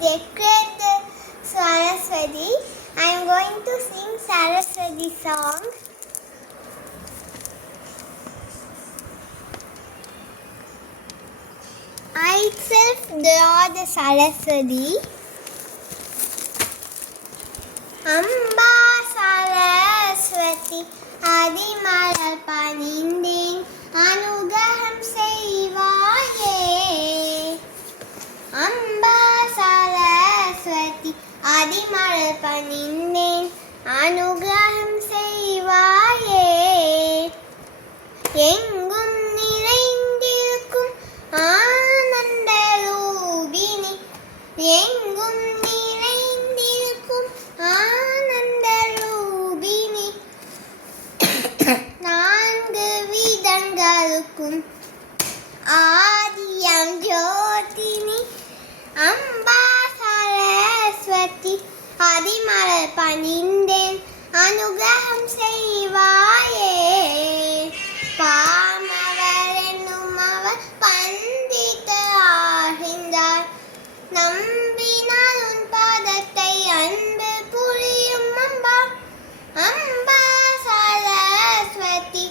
decorated Saraswati. I am going to sing Saraswati song. I itself draw the Saraswati. Amba Saraswati Adi Malal Panindin Anugaham Seivaye. Amba Saraswati Adi Malal Panindin Anugaham Seivaye. Engum நிறைந்திருக்கும் ஆனந்த ரூபிணி எங்கும் நிறைந்திருக்கும் ஆனந்த ரூபிணி நான்கு விதங்களுக்கும் ஆதியம் ஜோதினி அம்பா சரஸ்வதி அதிமலர் பணிந்தேன் அனுகிரகம் செய்வாயே. பாமவர் என்னும் அவர் பண்டித ஆகின்றார் நம்பினால் உன் பாதத்தை அன்பு புரியும் அம்பா. அம்பா சரஸ்வதி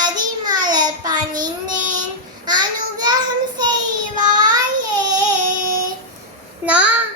அதிமலர் பணிந்தேன் அனுகிரகம் செய்வாயே. நான்